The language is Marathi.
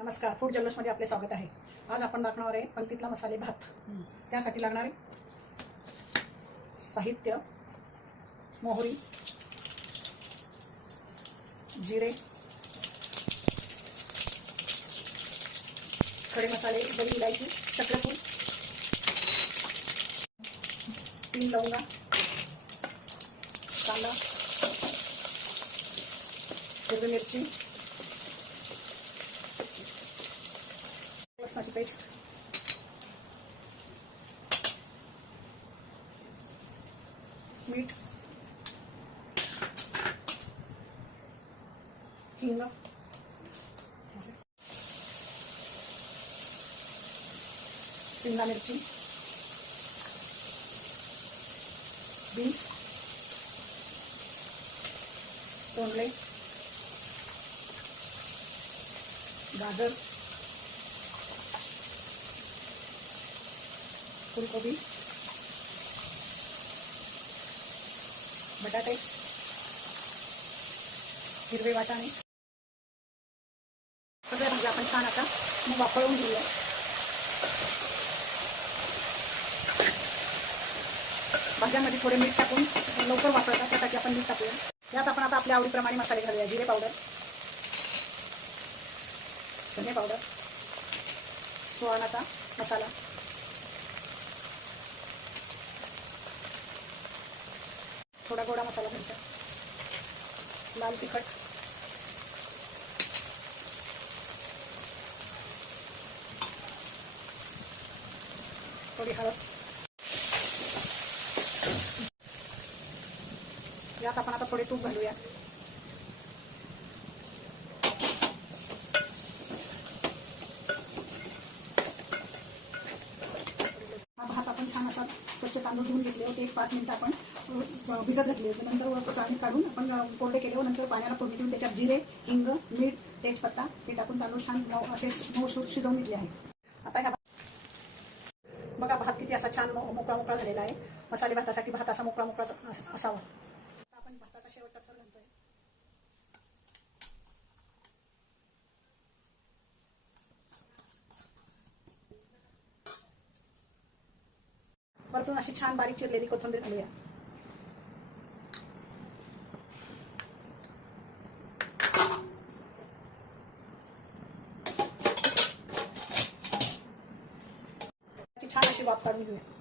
नमस्कार, फूड जल्लोषमध्ये आपले स्वागत आहे। आज आपण दाखवणार आहे पंक्तीतला मसाले भात। त्यासाठी लागणारे साहित्य: मोहरी, जिरे, खडे मसाले, बडी इलायची, चक्रफूल, 3 लवंगा, कांदा, हिरवी मिरची, लसणाची पेस्ट, मीठ, हिंग, शिमला मिरची, बीन्स, तोंडले, गाजर, फुलकोबी, बटाटे, हिरवे वाटाणे, सगळ्या भाज्या आपण छान आता मग वापरून घेऊया। भाज्यांमध्ये थोडे मीठ टाकून लवकर वापरतात, त्यासाठी आपण मीठ टाकूया। यात आपण आता आपल्या आवडीप्रमाणे मसाले घालूया। जिरे पावडर, धने पावडर, सुहानाचा मसाला, थोडा गोडा मसाला घ्यायचा, लाल तिखट, थोडी हळद। यात आपण आता थोडे तूप घालूया। हा भात आपण छान असा स्वच्छ तांदूळ धुवून घेतले होते, 5 मिनिटं आपण भिजत घातले होते। नंतर चाळणीत काढून आपण कोरडे केले व नंतर पाण्याला फोडणी देऊन त्याच्यात जिरे, हिंग, मीठ, तेजपत्ता हे टाकून तांदूळ छान असे मऊ शिजवून घेतले आहे। आता ह्या बघा भात किती असा छान मोकळा मोकळा झालेला आहे। मसाले भातासाठी भात असा मोकळा मोकळा असावा। आपण भाताचा शेवटचा थर घालतोय। वरतून अशी छान बारीक चिरलेली कोथिंबीर घालूया। छान अशी वाफ काढून घेऊया।